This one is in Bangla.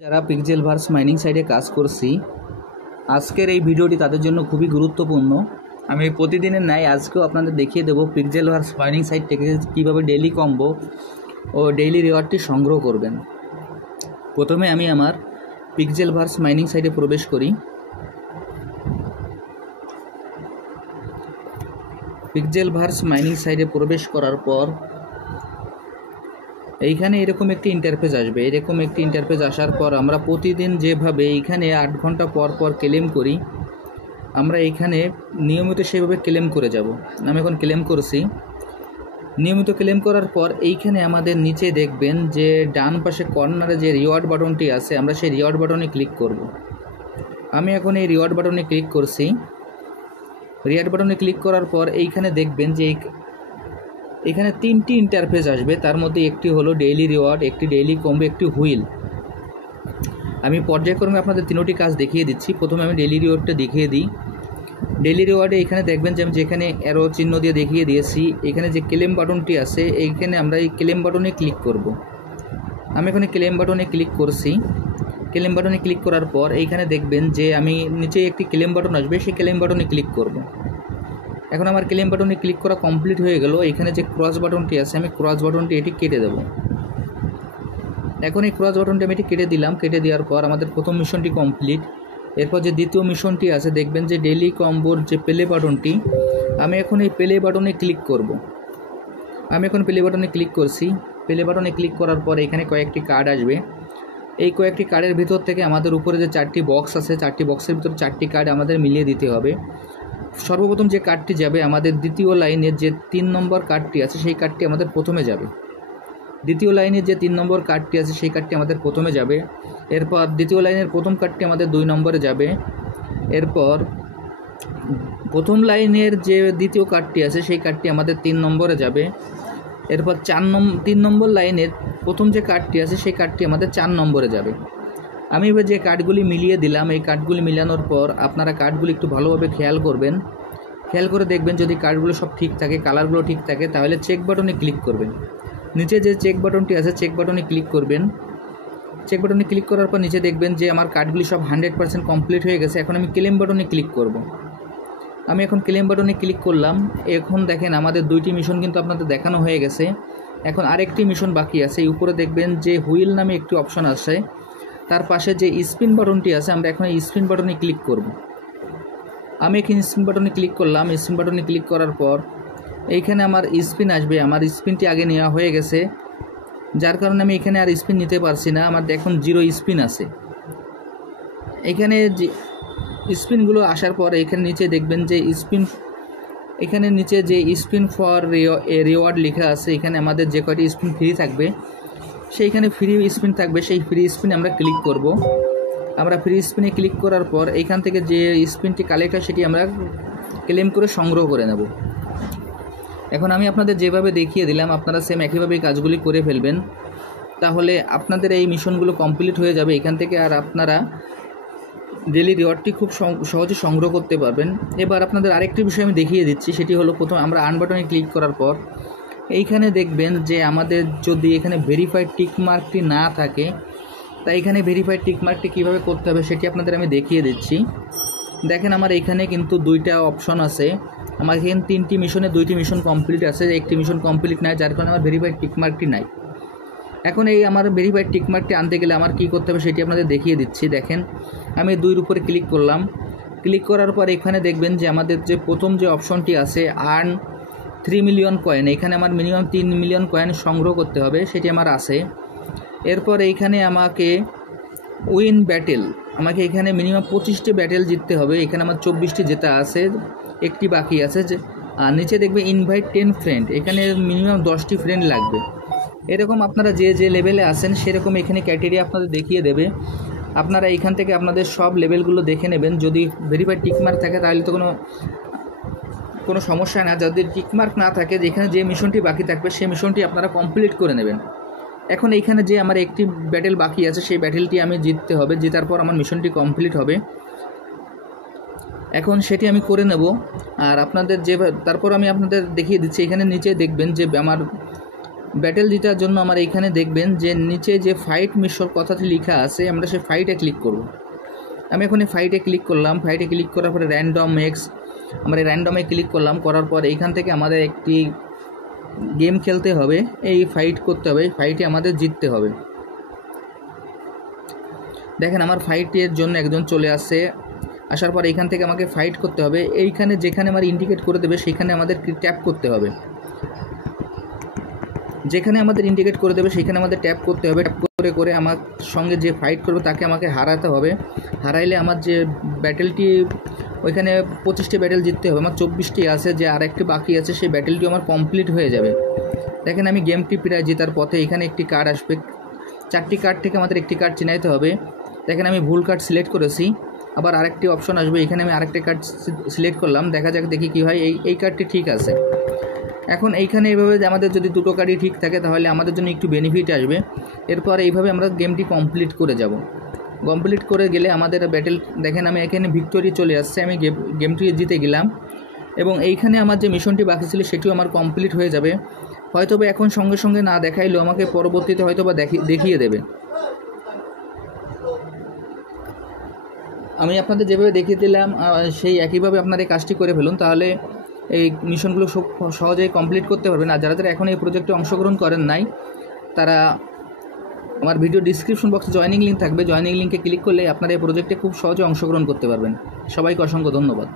যারা পিক্সেলভার্স মাইনিং সাইটে কাজ করছি, আজকের এই ভিডিওটি তাদের জন্য খুবই গুরুত্বপূর্ণ। আমি প্রতিদিনের ন্যায় আজকেও আপনাদের দেখিয়ে দেবো পিক্সেলভার্স মাইনিং সাইট থেকে কীভাবে ডেইলি কম্বো ও ডেইলি রিওয়ার্ডটি সংগ্রহ করবেন। প্রথমে আমি আমার পিক্সেলভার্স মাইনিং সাইটে প্রবেশ করি। পিক্সেলভার্স মাইনিং সাইটে প্রবেশ করার পর এইখানে এরকম একটি ইন্টারফেস আসবে। এরকম একটি ইন্টারফেস আসার পর আমরা প্রতিদিন যেভাবে এইখানে 8 ঘন্টা পর পর ক্লেম করি, আমরা এইখানে নিয়মিত সেভাবে ক্লেম করে যাব। আমি এখন ক্লেম করছি। নিয়মিত ক্লেম করার পর এইখানে আমাদের নিচে দেখবেন যে ডান পাশে কর্নারে যে রিওয়ার্ড বাটনটি আছে, আমরা সেই রিওয়ার্ড বাটনে ক্লিক করব। আমি এখন এই রিওয়ার্ড বাটনে ক্লিক করছি। রিওয়ার্ড বাটনে ক্লিক করার পর এইখানে দেখবেন যে এখানে 3টি ইন্টারফেস আসবে। তার মধ্যে একটি হলো ডেইলি রিওয়ার্ড, একটি ডেইলি কম্বো, একটি হুইল। আমি পর্যায়ক্রমে আপনাদের 3টি কাজ দেখিয়ে দিচ্ছি। প্রথমে আমি ডেইলি রিওয়ার্ডটা দেখিয়ে দিই। ডেইলি রিওয়ার্ডে এখানে দেখবেন যে আমি যেখানে অ্যারো চিহ্ন দিয়ে দেখিয়ে দিয়েছি, এখানে যে ক্লেম বাটনটি আছে এইখানে আমরা এই ক্লেম বাটনে ক্লিক করব। আমি এখানে ক্লেম বাটনে ক্লিক করছি। ক্লেম বাটনে ক্লিক করার পর এইখানে দেখবেন যে আমি নিচে একটি ক্লেম বাটন আসবে, সেই ক্লেম বাটনে ক্লিক করব। এখন আমার ক্লেম বাটনে ক্লিক করা কমপ্লিট হয়ে গেল। এখানে যে ক্রস বাটনটি আছে, আমি ক্রস বাটনটি এটি কেটে দেব। এখন এই ক্রস বাটনটি আমি এটি কেটে দিলাম। কেটে দেওয়ার পর আমাদের প্রথম মিশনটি কমপ্লিট। এরপর যে দ্বিতীয় মিশনটি আছে দেখবেন যে ডেইলি কম্বোর যে প্লে বাটনটি, আমি এখন এই প্লে বাটনে ক্লিক করব। আমি এখন প্লে বাটনে ক্লিক করছি। প্লে বাটনে ক্লিক করার পর এখানে কয়েকটি কার্ড আসবে। এই কয়েকটি কার্ডের ভিতর থেকে আমাদের উপরে যে 4টি বক্স আছে, 4টি বক্সের ভিতর 4টি কার্ড আমাদের মিলিয়ে দিতে হবে। সর্বপ্রথম যে কার্ডটি যাবে আমাদের দ্বিতীয় লাইনের যে 3 নম্বর কার্ডটি আছে, সেই কার্ডটি আমাদের প্রথমে যাবে। দ্বিতীয় লাইনের যে 3 নম্বর কার্ডটি আছে সেই কার্ডটি আমাদের প্রথমে যাবে। এরপর দ্বিতীয় লাইনের প্রথম কার্ডটি আমাদের 2 নম্বরে যাবে। এরপর প্রথম লাইনের যে দ্বিতীয় কার্ডটি আছে সেই কার্ডটি আমাদের 3 নম্বরে যাবে। এরপর 3 নম্বর লাইনের প্রথম যে কার্ডটি আছে সেই কার্ডটি আমাদের 4 নম্বরে যাবে। আমি এবার যে কার্ডগুলি মিলিয়ে দিলাম, এই কার্ডগুলি মিলানোর পর আপনারা কার্ডগুলি একটু ভালোভাবে খেয়াল করবেন। খেয়াল করে দেখবেন যদি কার্ডগুলো সব ঠিক থাকে, কালারগুলো ঠিক থাকে, তাহলে চেক বাটনে ক্লিক করবেন। নিচে যে চেক বাটনটি আছে চেক বাটনে ক্লিক করবেন। চেক বাটনে ক্লিক করার পর নিচে দেখবেন যে আমার কার্ডগুলি সব 100% কমপ্লিট হয়ে গেছে। এখন আমি ক্লেম বাটনে ক্লিক করব। আমি এখন ক্লেম বাটনে ক্লিক করলাম। এখন দেখেন আমাদের 2টি মিশন কিন্তু আপনাদের দেখানো হয়ে গেছে। এখন আরেকটি মিশন বাকি আছে। এই উপরে দেখবেন যে হুইল নামে একটি অপশন আছে, তার পাশে যে স্পিন বাটনটি আছে, আমরা এখন এই স্পিন বাটনে ক্লিক করব। আমি এখানে স্পিন বাটনে ক্লিক করলাম। স্পিন বাটনে ক্লিক করার পর এইখানে আমার স্পিন আসবে। আমার স্পিনটি আগে নেওয়া হয়ে গেছে, যার কারণে আমি এখানে আর স্পিন নিতে পারছি না। আমার এখন 0 স্পিন আছে। এখানে যে স্পিনগুলো আসার পর এখানে নিচে দেখবেন যে এখানে নিচে যে স্পিন ফর রিওয়ার্ড লেখা আছে, এখানে আমাদের যে কয়টি স্পিন ফ্রি থাকবে সেইখানে ফ্রি স্পিন থাকবে, সেই ফ্রি স্পিনে আমরা ক্লিক করব। আমরা ফ্রি স্পিনে ক্লিক করার পর এইখান থেকে যে স্পিনটি কালেক্ট হয় সেটি আমরা ক্লেম করে সংগ্রহ করে নেব। এখন আমি আপনাদের যেভাবে দেখিয়ে দিলাম আপনারা সেম একইভাবে কাজগুলি করে ফেলবেন, তাহলে আপনাদের এই মিশনগুলো কমপ্লিট হয়ে যাবে। এখান থেকে আর আপনারা ডেইলি রিওয়ার্ডটি খুব সহজে সংগ্রহ করতে পারবেন। এবার আপনাদের আরেকটি বিষয় আমি দেখিয়ে দিচ্ছি, সেটি হলো প্রথম আমরা আর্ন বাটনে ক্লিক করার পর এইখানে দেখবেন যে আমাদের যদি এখানে ভেরিফাইড টিক মার্কটি না থাকে, তাই এখানে ভেরিফাইড টিক মার্কটি কীভাবে করতে হবে সেটি আপনাদের আমি দেখিয়ে দিচ্ছি। দেখেন আমার এখানে কিন্তু 2টা অপশন আছে। আমার এখানে 3টি মিশনে 2টি মিশন কমপ্লিট আছে, একটি মিশন কমপ্লিট নাই, যার কারণে আমার ভেরিফাইড টিক মার্কটি নাই। এখন এই আমার ভেরিফাইড টিক মার্কটি আনতে গেলে আমার কী করতে হবে সেটি আপনাদের দেখিয়ে দিচ্ছি। দেখেন আমি 2-র উপরে ক্লিক করলাম। ক্লিক করার পর এখানে দেখবেন যে আমাদের যে প্রথম যে অপশনটি আছে আর্ন 3 মিলিয়ন কয়েন, এখানে আমার মিনিমাম 3 মিলিয়ন কয়েন সংগ্রহ করতে হবে, সেটি আমার আছে। এরপর এইখানে আমাকে উইন ব্যাটেল, আমাকে এখানে মিনিমাম 25টি ব্যাটেল জিততে হবে। এখানে আমার 24টি জেতা আছে, একটি বাকি আছে। আর নিচে দেখবে ইনভাইট 10 ফ্রেন্ড, এখানে মিনিমাম 10টি ফ্রেন্ড লাগবে। এরকম আপনারা যে যে লেভেলে আসেন সেরকম এখানে ক্রাইটেরিয়া আপনাদের দেখিয়ে দেবে। আপনারা এখান থেকে আপনাদের সব লেভেলগুলো দেখে নেবেন। যদি ভেরিফাইড টিকমার্ক থাকে তাহলে তো কোনো সমস্যা না। যদি টিকমার্ক না থাকে, যেখানে যে মিশনটি বাকি থাকবে সেই মিশনটি আপনারা কমপ্লিট করে নেবেন। এখন এইখানে যে আমার একটি ব্যাটেল বাকি আছে সেই ব্যাটেলটি আমি জিততে হবে, জেতার পর আমার মিশনটি কমপ্লিট হবে। এখন সেটি আমি করে নেব। আর আপনাদের তারপর আমি আপনাদের দেখিয়ে দিচ্ছি, এখানে নিচে দেখবেন যে আমার ব্যাটেল জেতার জন্য আমার এইখানে দেখবেন যে নিচে যে ফাইট মিশন কথাটি লেখা আছে, আমরা সেই ফাইটে ক্লিক করব। আমি এখন এই ফাইটে ক্লিক করলাম। ফাইটে ক্লিক করার পরে র্যান্ডম এক্স, আমরা এই র্যান্ডমে ক্লিক করলাম। করার পর এইখান থেকে আমাদের একটি গেম খেলতে হবে, এই ফাইট করতে হবে, এই ফাইটে আমাদের জিততে হবে। দেখেন আমার ফাইটের জন্য একজন চলে আসছে, আসার পর এইখান থেকে আমাকে ফাইট করতে হবে। এইখানে যেখানে আমার ইন্ডিকেট করে দেবে সেখানে আমাদের ট্যাপ করতে হবে। যেখানে আমাদের ইন্ডিকেট করে দেবে সেখানে আমাদের ট্যাপ করতে হবে। ট্যাপ করে করে আমার সঙ্গে যে ফাইট করবে তাকে আমাকে হারাতে হবে। হারাইলে আমার যে ব্যাটেলটি, ওইখানে 25টি ব্যাটেল জিততে হবে, আমার 24টি আছে, যে আরেকটি বাকি আছে সেই ব্যাটেলটি আমার কমপ্লিট হয়ে যাবে। দেখেন আমি গেমটি প্রায় জেতার পথে। এখানে একটি কার্ড আসবে, 4টি কার্ড থেকে আমাদের একটি কার্ড চিনাইতে হবে। দেখেন আমি ভুল কার্ড সিলেক্ট করেছি, আবার আরেকটি অপশন আসবে, এখানে আমি আরেকটি কার্ড সিলেক্ট করলাম। দেখা যাক দেখি কী হয়। এই কার্ডটি ঠিক আছে। এখন এইখানে এইভাবে আমাদের যদি দুটো কার্ডই ঠিক থাকে তাহলে আমাদের জন্য একটু বেনিফিট আসবে। এরপর এইভাবে আমরা গেমটি কমপ্লিট করে যাব। কমপ্লিট করে গেলে আমাদের ব্যাটেল, দেখেন আমি এখানে ভিক্টোরি চলে আসছে, আমি গেমটি জিতে গেলাম। এবং এইখানে আমার যে মিশনটি বাকি ছিল সেটিও আমার কমপ্লিট হয়ে যাবে। হয়তোবা এখন সঙ্গে সঙ্গে না দেখাইলেও আমাকে পরবর্তীতে হয়তোবা দেখিয়ে দেবে। আমি আপনাদের যেভাবে দেখিয়ে দিলাম সেই একইভাবে আপনারা এই কাজটি করে ফেলুন, তাহলে এই মিশনগুলো সহজেই কমপ্লিট করতে পারবেন। আর যারা এখন এই প্রজেক্টে অংশগ্রহণ করেন নাই, তারা আমার ভিডিও ডিসক্রিপশন বক্সে জয়েনিং লিঙ্ক থাকবে, জয়েনিং লিঙ্কে ক্লিক করলে আপনারা এই প্রজেক্টে খুব সহজে অংশগ্রহণ করতে পারবেন। সবাইকে অসংখ্য ধন্যবাদ।